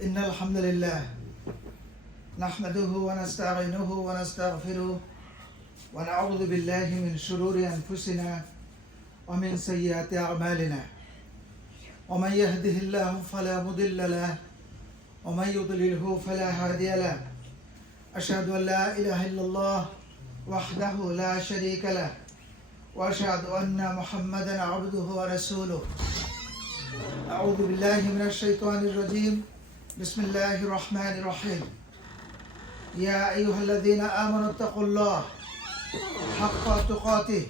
إن الحمد لله نحمده ونستعينه ونستغفره ونعوذ بالله من شرور أنفسنا ومن سيئات أعمالنا ومن يهده الله فلا مضل له ومن يضلله فلا هادي له أشهد أن لا إله إلا الله وحده لا شريك له وأشهد أن محمدا عبده ورسوله أعوذ بالله من الشيطان الرجيم بسم الله الرحمن الرحيم يا أيها الذين آمنوا اتقوا الله حق تقاته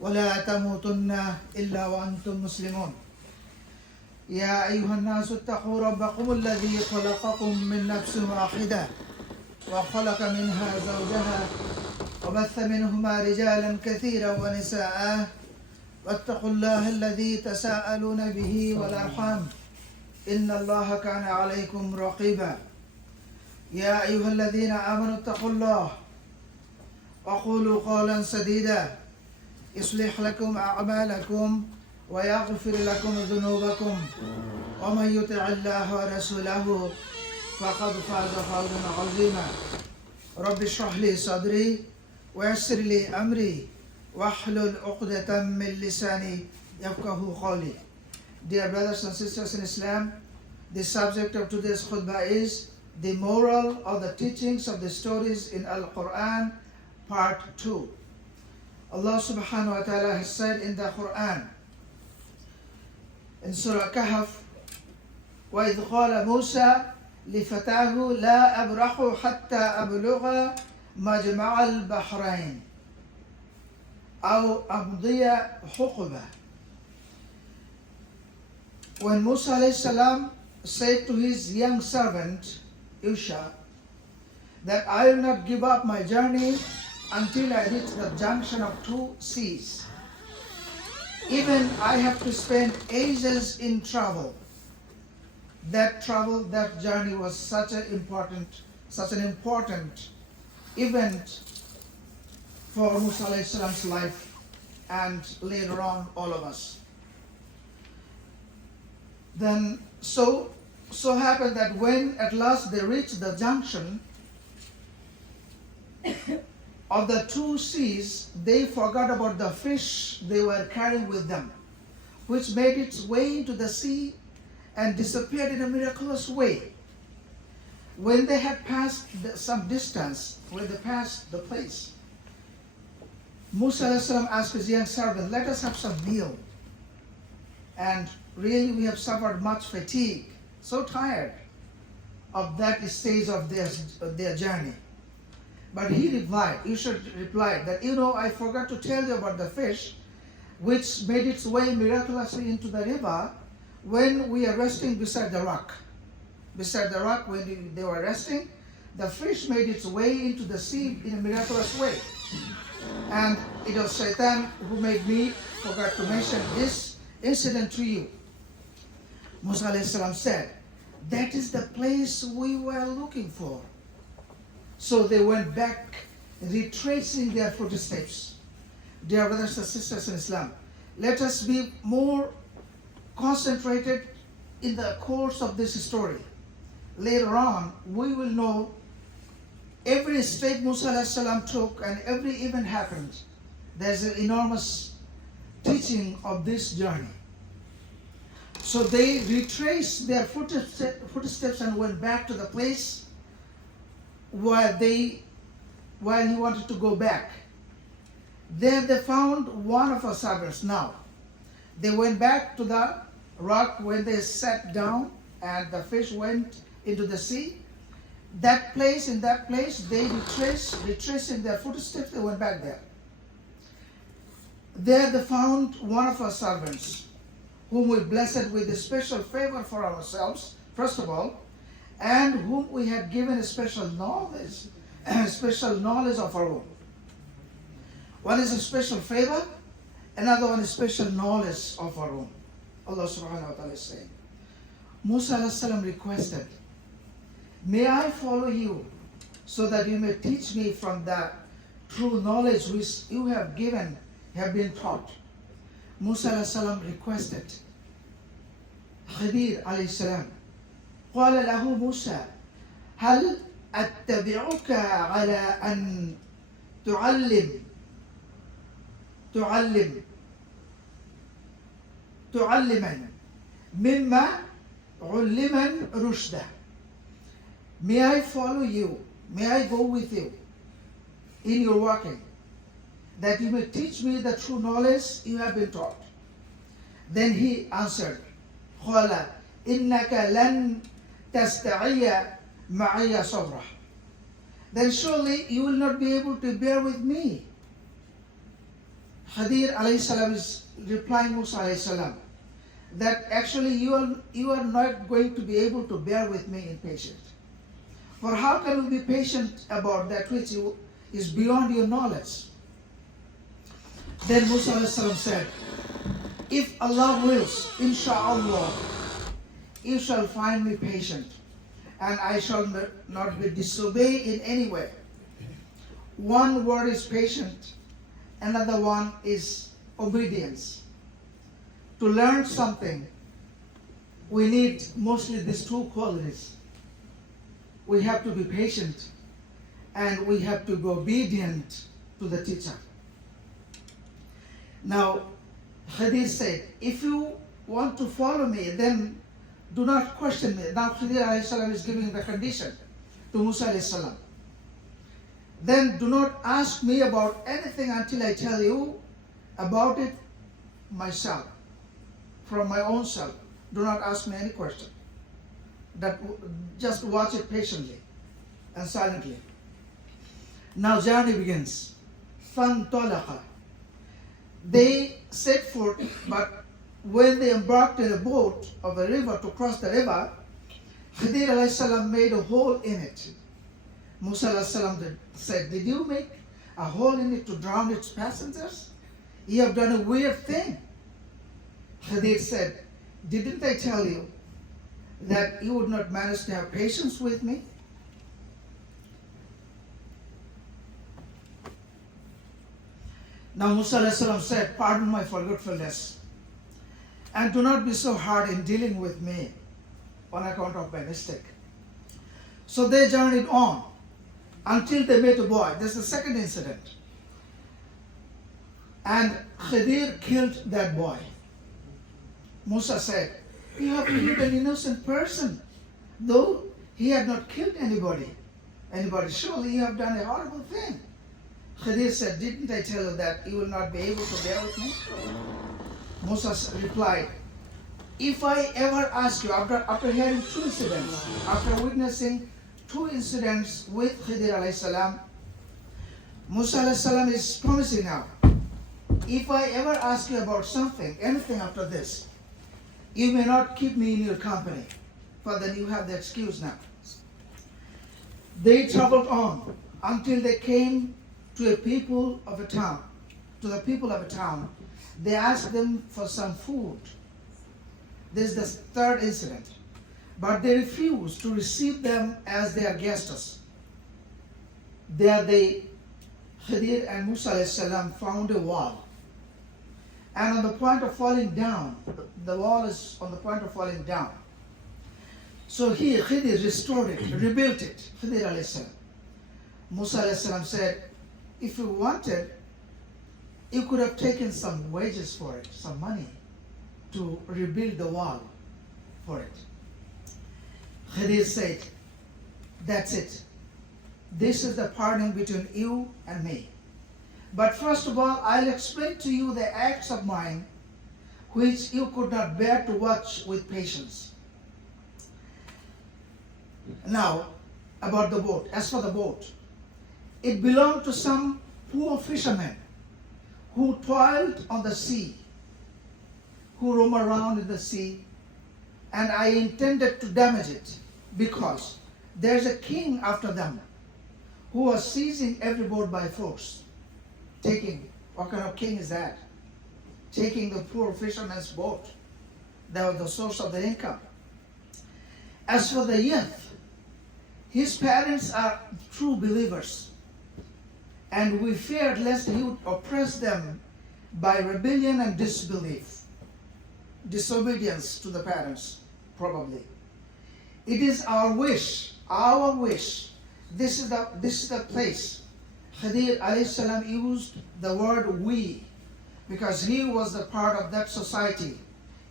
ولا تموتن إلا وأنتم مسلمون يا أيها الناس اتقوا ربكم الذي خلقكم من نفس واحدة وخلق منها زوجها وبث منهما رجالا كثيرا ونساء واتقوا الله الذي تساءلون به والأرحام إن الله كان عليكم رقيبا يا أيها الذين آمنوا اتقوا الله وقولوا قولا سديدا يصلح لكم أعمالكم ويغفر لكم ذنوبكم ومن يطع الله ورسوله فقد فاز فوزا عظيما رب اشرح لي صدري ويسر لي أمري واحلل عقدة من لساني يفقهوا قولي. Dear brothers and sisters in Islam, the subject of today's khutbah is the moral or the teachings of the stories in Al-Qur'an, part 2. Allah subhanahu wa ta'ala has said in the Qur'an, in Surah Kahf, وَإِذْ قَالَ مُوسَى لِفَتَاهُ لَا أَبْرَحُ حَتَّى أَبْلُغَ مَجْمَعَ الْبَحْرَيْنِ أَوْ أَمْضِيَ حُقُبَةً. When Musa alayhi salam said to his young servant Yusha that I will not give up my journey until I reach the junction of two seas, even I have to spend ages in travel. That journey was such an important event for Musa alayhi salam's life and later on all of us. Then so happened that when at last they reached the junction of the two seas, they forgot about the fish they were carrying with them, which made its way into the sea and disappeared in a miraculous way. When they had passed some distance, when they passed the place, Musa alayhi salam asked his young servant, let us have some meal. And really we have suffered much fatigue, so tired of that stage of their journey. But he replied, Yusha replied that, I forgot to tell you about the fish which made its way miraculously into the river when we are resting beside the rock. Beside the rock, when they were resting, the fish made its way into the sea in a miraculous way. And it was Shaitan who made me forget to mention this incident to you. Musa alayhi salam said, that is the place we were looking for. So they went back, retracing their footsteps. Dear brothers and sisters in Islam, let us be more concentrated in the course of this story. Later on, we will know every step Musa alayhi salam took and every event happened. There's an enormous teaching of this journey. So they retraced their footsteps and went back to the place while he wanted to go back. There they found one of our servants. Now, they went back to the rock when they sat down and the fish went into the sea. In that place, they retracing their footsteps, they went back there. There they found one of our servants, whom we blessed with a special favor for ourselves, first of all, and whom we had given a special knowledge of our own. One is a special favor, another one is special knowledge of our own. Allah subhanahu wa ta'ala is saying, Musa alayhi salam requested, may I follow you so that you may teach me from the true knowledge which you have been taught. Musa alayhi salam requested Khadir alayhi salam, قال له موسى هل أتبعك على أن تعلمني مما علما رشدا. May I follow you? May I go with you in your working, that you may teach me the true knowledge you have been taught? Then he answered, قال إنك لن تستطيع معي صبرا. Then surely you will not be able to bear with me. Khadir alayhi salam is replying Musa alayhi salam that actually you are not going to be able to bear with me in patience. For how can you be patient about that which is beyond your knowledge? Then Musa alayhi salam said, if Allah wills, insha'Allah, you shall find me patient, and I shall not be disobeyed in any way. One word is patient, another one is obedience. To learn something, we need mostly these two qualities. We have to be patient, and we have to be obedient to the teacher. Now, Khadir said, if you want to follow me, then do not question me. Now Khadir alayhi salam is giving the condition to Musa alayhi salam. Then do not ask me about anything until I tell you about it myself, from my own self. Do not ask me any question. Just watch it patiently and silently. Now journey begins. فَانْطَلَقَ. They set forth, but when they embarked in a boat of a river to cross the river, Khadir alayhi salam made a hole in it. Musa alayhi salam said, did you make a hole in it to drown its passengers? You have done a weird thing. Khadir said, didn't I tell you that you would not manage to have patience with me? Now Musa alayhi salam said, pardon my forgetfulness, and do not be so hard in dealing with me on account of my mistake. So they journeyed on until they met a boy. This is the second incident. And Khadir killed that boy. Musa said, you have killed an innocent person, though he had not killed anybody. Surely you have done a horrible thing. Khadir said, didn't I tell you that you will not be able to bear with me? Musa replied, if I ever ask you, after hearing two incidents, after witnessing two incidents with Khadir alayhi salam, Musa alayhi salam is promising now, if I ever ask you about something, anything after this, you may not keep me in your company, for then you have the excuse now. They traveled on until they came to the people of a town. They asked them for some food. This is the third incident. But they refused to receive them as their guests. There Khadir and Musa alayhi salam found a wall. And on the point of falling down, the wall is on the point of falling down. So Khadir restored it, rebuilt it, Khadir alayhi salam. Musa alayhi salam said, if you wanted, you could have taken some wages for it, some money, to rebuild the wall for it. Khadir said, that's it. This is the pardon between you and me. But first of all, I'll explain to you the acts of mine which you could not bear to watch with patience. Now, about the boat. As for the boat, it belonged to some poor fishermen who toiled on the sea, who roam around in the sea, and I intended to damage it because there's a king after them who was seizing every boat by force. What kind of king is that? Taking the poor fisherman's boat. That was the source of the income. As for the youth, his parents are true believers, and we feared lest he would oppress them by rebellion and disbelief, disobedience to the parents, probably. It is our wish. This is the place. Khadir alayhi salam used the word we because he was a part of that society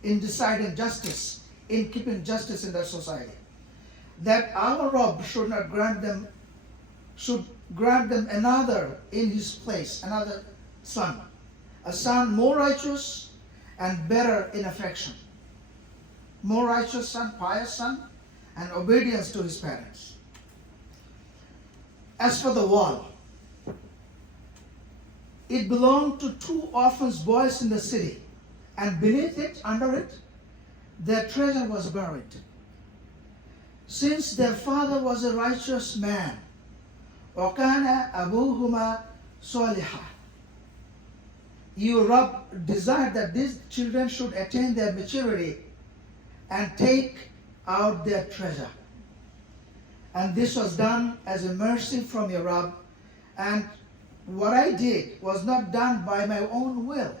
in deciding justice, in keeping justice in that society. That our Rabb should grant them another in his place, another son. A son more righteous and better in affection. More righteous son, pious son, and obedience to his parents. As for the wall, it belonged to 2 orphan boys in the city, and beneath it, under it, their treasure was buried. Since their father was a righteous man, وَكَانَ أَبُوهُمَا صَالِحًا, your Rabb desired that these children should attain their maturity and take out their treasure. And this was done as a mercy from your Rabb. And what I did was not done by my own will.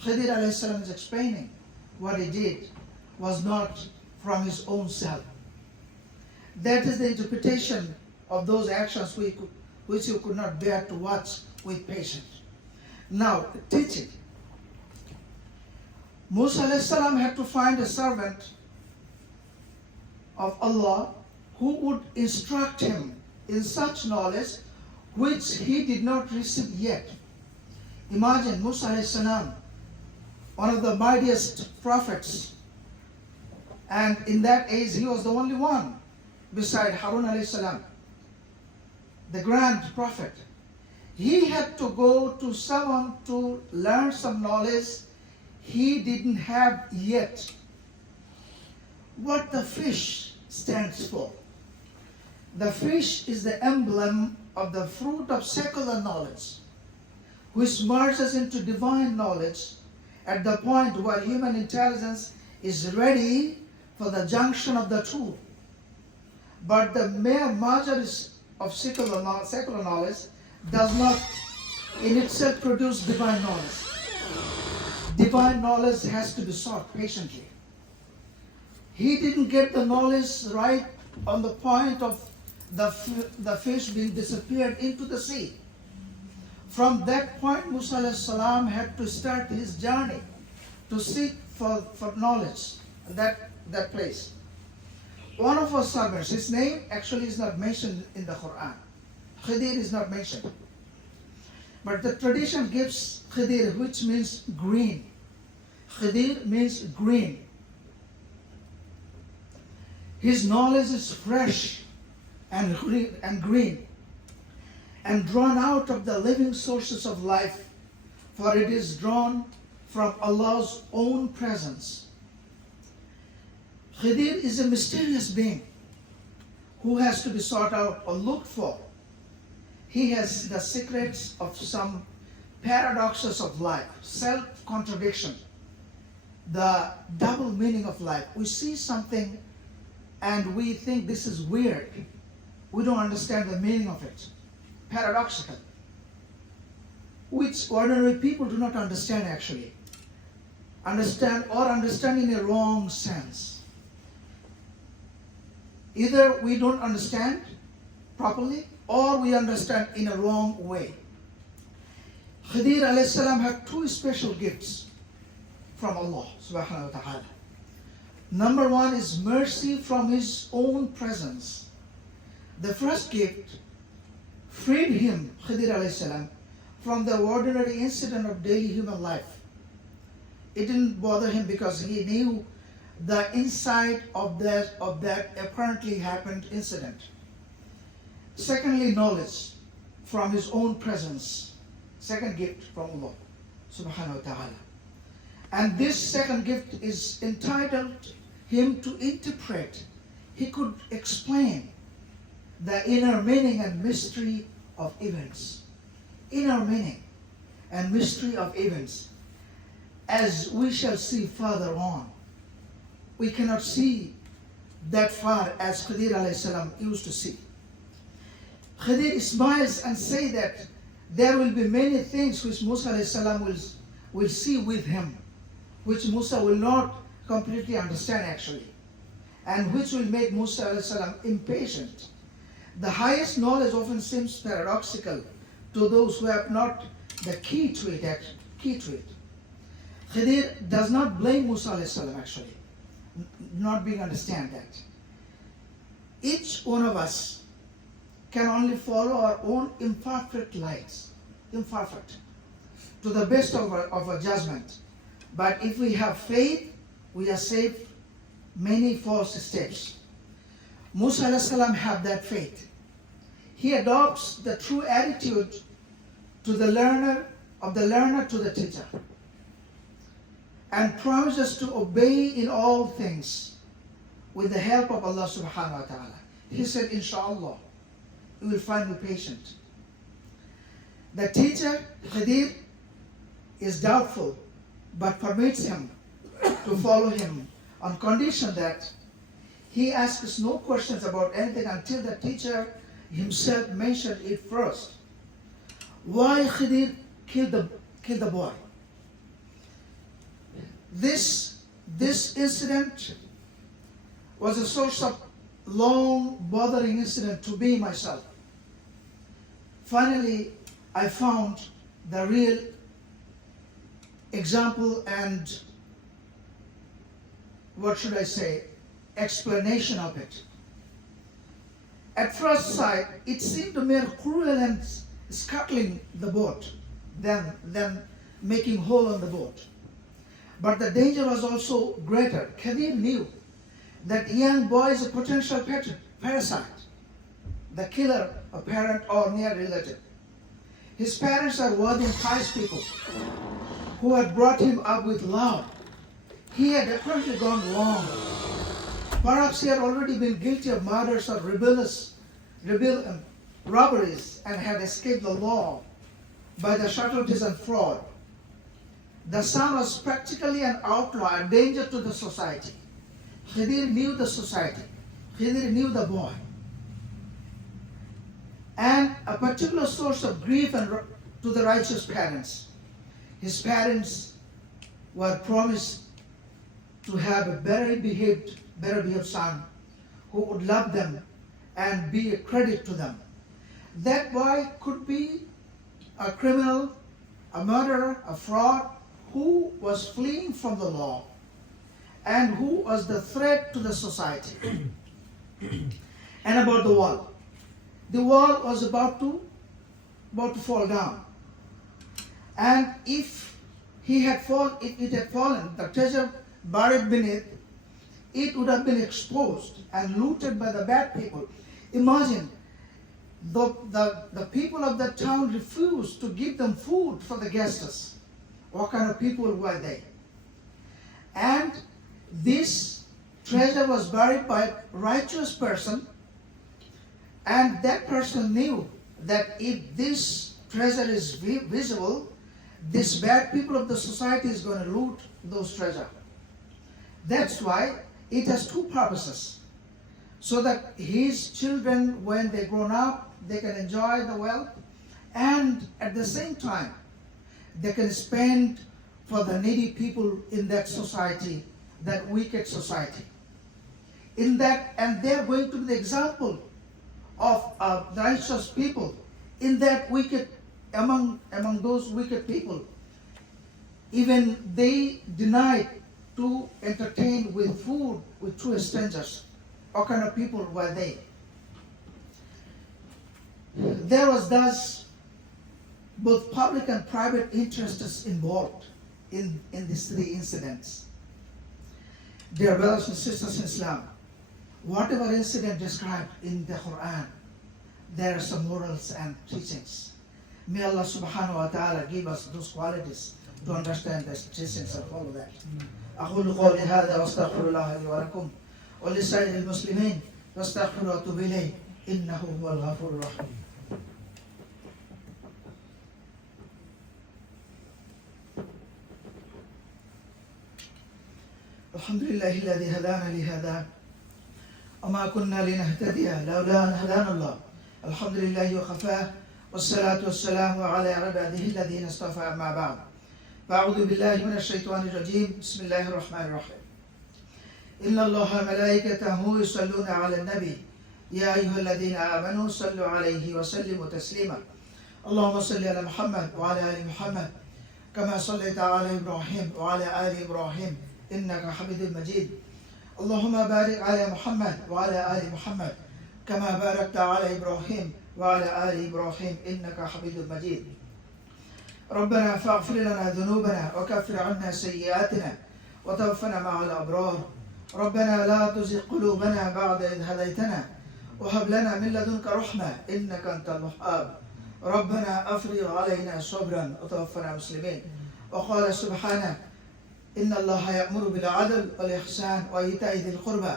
Khadir alayhi salam is explaining what he did was not from his own self. That is the interpretation of those actions which you could not bear to watch with patience. Now, teaching. Musa alayhi salam had to find a servant of Allah who would instruct him in such knowledge which he did not receive yet. Imagine Musa alayhi salam, one of the mightiest prophets, and in that age he was the only one beside Harun alayhi salam, the grand prophet. He had to go to someone to learn some knowledge he didn't have yet. What the fish stands for. The fish is the emblem of the fruit of secular knowledge, which merges into divine knowledge at the point where human intelligence is ready for the junction of the two. But the mere merger of secular knowledge does not in itself produce divine knowledge. Divine knowledge has to be sought patiently. He didn't get the knowledge right on the point of the fish being disappeared into the sea. From that point, Musa alayhi salam had to start his journey to seek for knowledge at that place. One of our servants, his name actually is not mentioned in the Qur'an. Khadir is not mentioned. But the tradition gives Khadir, which means green. Khadir means green. His knowledge is fresh and green and drawn out of the living sources of life, for it is drawn from Allah's own presence. Khadir is a mysterious being who has to be sought out or looked for. He has the secrets of some paradoxes of life, self-contradiction, the double meaning of life. We see something and we think this is weird. We don't understand the meaning of it. Paradoxical. Which ordinary people do not understand actually. Understand in a wrong sense. Either we don't understand properly or we understand in a wrong way. Khadir alayhi salam had 2 special gifts from Allah subhanahu wa ta'ala. Number 1 is mercy from his own presence. The first gift freed him, Khadir alayhi salam, from the ordinary incident of daily human life. It didn't bother him because he knew the inside of that apparently happened incident. Secondly, knowledge from his own presence. Second gift from Allah subhanahu wa ta'ala. And this second gift is entitled him to interpret. He could explain the inner meaning and mystery of events. Inner meaning and mystery of events. As we shall see further on. We cannot see that far as Khadir alayhi salam used to see. Khadir smiles and say that there will be many things which Musa alayhi salam will see with him, which Musa will not completely understand actually. and which will make Musa alayhi salam impatient. The highest knowledge often seems paradoxical to those who have not the key to it. Khidir does not blame Musa alayhi salam actually, not being understand that. Each one of us can only follow our own imperfect lives, imperfect, to the best of our judgment. But if we have faith, we are saved many false steps. Musa alayhi salam had that faith. He adopts the true attitude to the learner, of the learner to the teacher, and promises to obey in all things with the help of Allah subhanahu wa ta'ala. He said, Inshallah, you will find me patient. The teacher, Khidir, is doubtful, but permits him to follow him on condition that he asks no questions about anything until the teacher himself mentioned it first. Why Khidir killed the boy? This incident was a source of long bothering incident to me myself. Finally, I found the real example and explanation of it. At first sight, it seemed mere cruel and scuttling the boat than making hole on the boat. But the danger was also greater. Khadir knew that young boy is a potential parasite, the killer, a parent or near relative. His parents are worthy and pious people who had brought him up with love. He had apparently gone wrong. Perhaps he had already been guilty of murders or robberies and had escaped the law by the subtleties and fraud. The son was practically an outlaw, a danger to the society. Khidir knew the society. Khidir knew the boy. And a particular source of grief to the righteous parents. His parents were promised to have a better behaved son who would love them and be a credit to them. That boy could be a criminal, a murderer, a fraud, who was fleeing from the law and who was the threat to the society. And about the wall. The wall was about to fall down. And if it had fallen, the treasure buried beneath, it would have been exposed and looted by the bad people. Imagine, the people of that town refused to give them food for the guests. What kind of people were they? And this treasure was buried by a righteous person, and that person knew that if this treasure is visible, this bad people of the society is going to loot those treasure. That's why it has two purposes. So that his children, when they grown up, they can enjoy the wealth, and at the same time, they can spend for the needy people in that society, that wicked society. And they're going to be the example of the righteous people in that wicked, among those wicked people. Even they denied to entertain with food with true strangers. What kind of people were they? There was thus both public and private interests involved in these three incidents. Dear brothers and sisters in Islam, whatever incident described in the Qur'an, there are some morals and teachings. May Allah subhanahu wa ta'ala give us those qualities to understand the teachings and follow that. أقول قولي هذا واستغفر الله لي ولكم ولسائر المسلمين واستغفر واتوب إليه إنه هو الغفور الرحيم. الحمد لله الذي هدانا لهذا وما كنا لنهتدي لولا أن هدانا الله. الحمد لله وكفى والصلاة والسلام على عباده الذين اصطفى. أما بعد، فأعوذ بالله من الشيطان الرجيم. بسم الله الرحمن الرحيم. إن الله ملائكته يصلون على النبي يا أيها الذين آمنوا صلوا عليه وسلموا تسليما. اللهم صل على محمد وعلى آل محمد كما صليت على إبراهيم وعلى آل إبراهيم إنك حميد مجيد. اللهم بارك على محمد وعلى آل محمد كما باركت على إبراهيم وعلى آل إبراهيم إنك حميد مجيد. ربنا فاغفر لنا ذنوبنا وكفر عنا سيئاتنا وتوفنا مع الأبرار. ربنا لا تزغ قلوبنا بعد إذ هديتنا وهب لنا من لدنك رحمة إنك أنت الوهاب. ربنا أفرغ علينا صبرا وتوفنا مسلمين. وقال سبحانه إن الله يأمر بالعدل والإحسان وإيتاء ذي القربى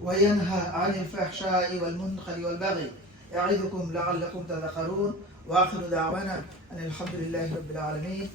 وينهى عن الفحشاء والمنكر والبغي يعظكم لعلكم تذكرون. وآخر دعوانا أن الحمد لله رب العالمين.